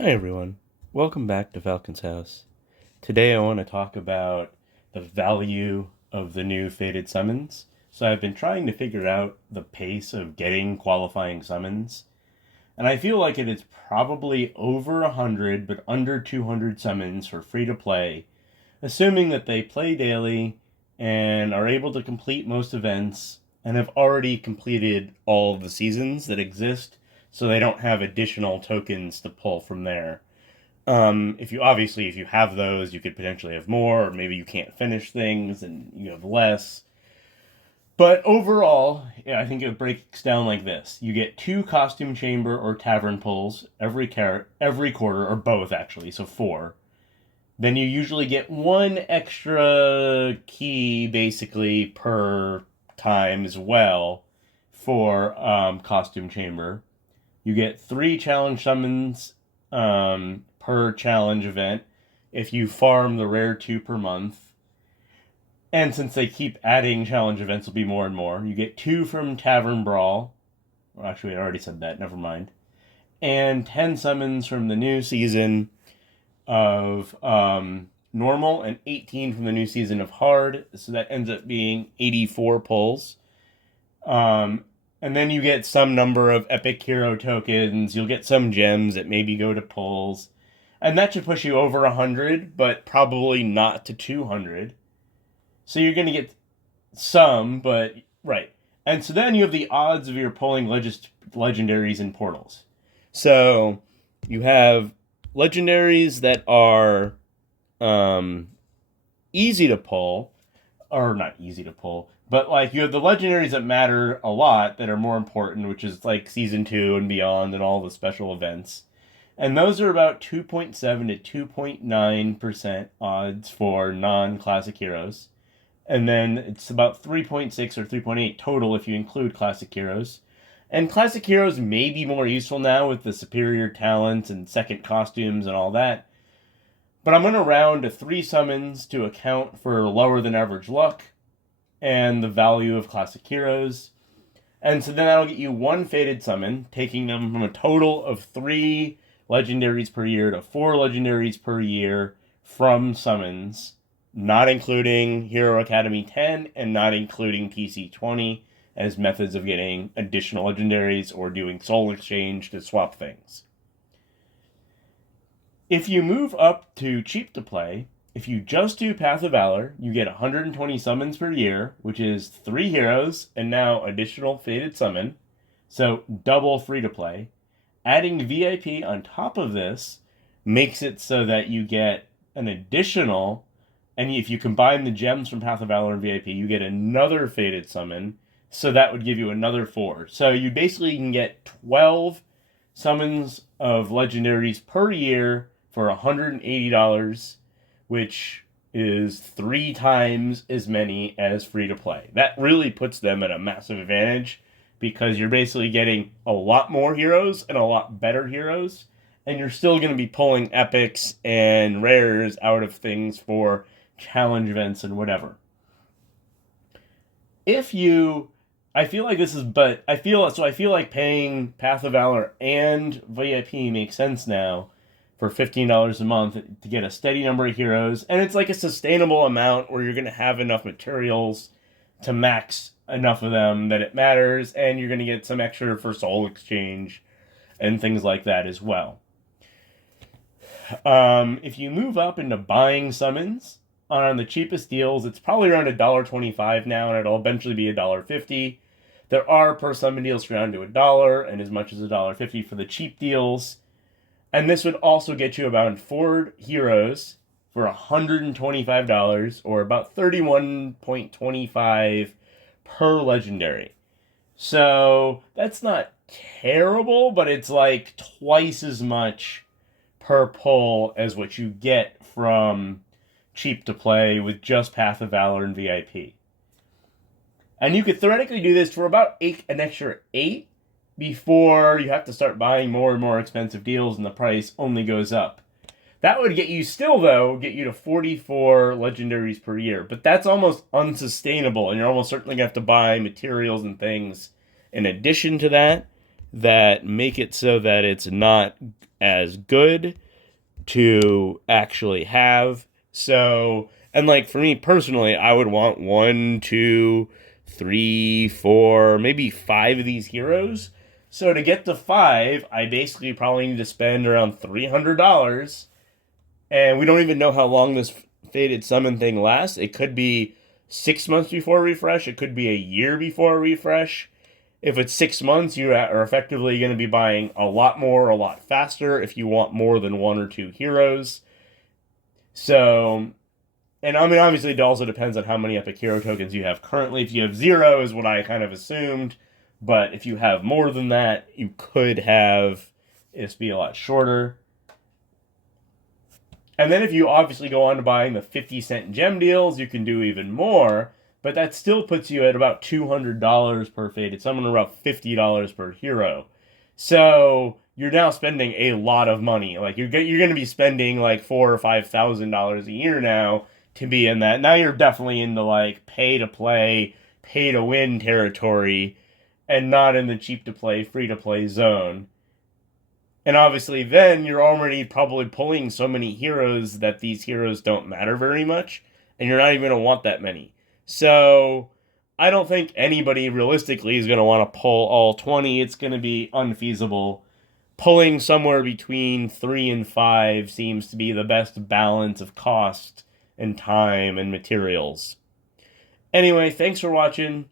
Hi everyone, welcome back to Falcon's House. Today I want to talk about the value of the new Fated Summons. So I've been trying to figure out the pace of getting qualifying summons, and I feel like it is probably over 100 but under 200 summons for free to play, assuming that they play daily and are able to complete most events and have already completed all of the seasons that exist, so they don't have additional tokens to pull from there. If you have those, you could potentially have more, or maybe you can't finish things and you have less. But overall, yeah, I think it breaks down like this: you get two costume chamber or tavern pulls every quarter, or both actually, so four. Then you usually get one extra key, basically per time as well, for costume chamber. You get three challenge summons per challenge event if you farm the rare two per month. And since they keep adding challenge events, will be more and more. You get two from Tavern Brawl. Well, actually, I already said that. Never mind. And 10 summons from the new season of normal, and 18 from the new season of hard. So that ends up being 84 pulls. And then you get some number of epic hero tokens. You'll get some gems that maybe go to pulls. And that should push you over 100, but probably not to 200. So you're going to get some, but right. And so then you have the odds of your pulling legendaries and portals. So you have legendaries that are easy to pull, or not easy to pull, but like you have the legendaries that matter a lot that are more important, which is like season 2 and beyond and all the special events. And those are about 2.7 to 2.9% odds for non-classic heroes. And then it's about 3.6 or 3.8 total if you include classic heroes. And classic heroes may be more useful now with the superior talents and second costumes and all that. But I'm going to round to 3 summons to account for lower than average luck and the value of classic heroes. And so then that'll get you 1 Fated summon, taking them from a total of 3 legendaries per year to 4 legendaries per year from summons, not including Hero Academy 10 and not including TC 20 as methods of getting additional legendaries or doing soul exchange to swap things. If you move up to cheap to play, if you just do Path of Valor, you get 120 summons per year, which is 3 heroes and now additional Fated summon, so double free to play. Adding VIP on top of this makes it so that you get an additional, and if you combine the gems from Path of Valor and VIP, you get another Fated summon, so that would give you another 4. So you basically can get 12 summons of legendaries per year for $180, which is 3 times as many as free to play. That really puts them at a massive advantage because you're basically getting a lot more heroes and a lot better heroes, and you're still going to be pulling epics and rares out of things for challenge events and whatever. I feel like this is, but I feel like paying Path of Valor and VIP makes sense now for $15 a month to get a steady number of heroes, and it's like a sustainable amount where you're going to have enough materials to max enough of them that it matters, and you're going to get some extra for soul exchange and things like that as well. If you move up into buying summons on the cheapest deals, it's probably around $1.25 now, and it'll eventually be $1.50. There are per summon deals around to $1 and as much as $1.50 for the cheap deals. And this would also get you about 4 heroes for $125, or about 31.25 per legendary. So that's not terrible, but it's like twice as much per pull as what you get from cheap to play with just Path of Valor and VIP. And you could theoretically do this for about an extra 8 before you have to start buying more and more expensive deals and the price only goes up. That would get you to 44 legendaries per year, but that's almost unsustainable, and you're almost certainly going to have to buy materials and things in addition to that, that make it so that it's not as good to actually have. So, and like for me personally, I would want 1, 2, 3, 4, maybe 5 of these heroes. So to get to 5, I basically probably need to spend around $300. And we don't even know how long this Faded Summon thing lasts. It could be 6 months before refresh. It could be a year before refresh. If it's 6 months, you are effectively going to be buying a lot more, a lot faster if you want more than 1 or 2 heroes. So, and I mean, obviously, it also depends on how many epic hero tokens you have currently. If you have 0, is what I kind of assumed. But if you have more than that, you could have this be a lot shorter. And then if you obviously go on to buying the 50-cent gem deals, you can do even more. But that still puts you at about $200 per Faded Summon, about $50 per hero. So you're now spending a lot of money. Like you're going to be spending like $4,000 or $5,000 a year now to be in that. Now you're definitely into like pay to play, pay to win territory, and not in the cheap to play, free to play zone. And obviously, then you're already probably pulling so many heroes that these heroes don't matter very much, and you're not even going to want that many. So, I don't think anybody realistically is going to want to pull all 20. It's going to be unfeasible. Pulling somewhere between 3 and 5 seems to be the best balance of cost and time and materials. Anyway, thanks for watching.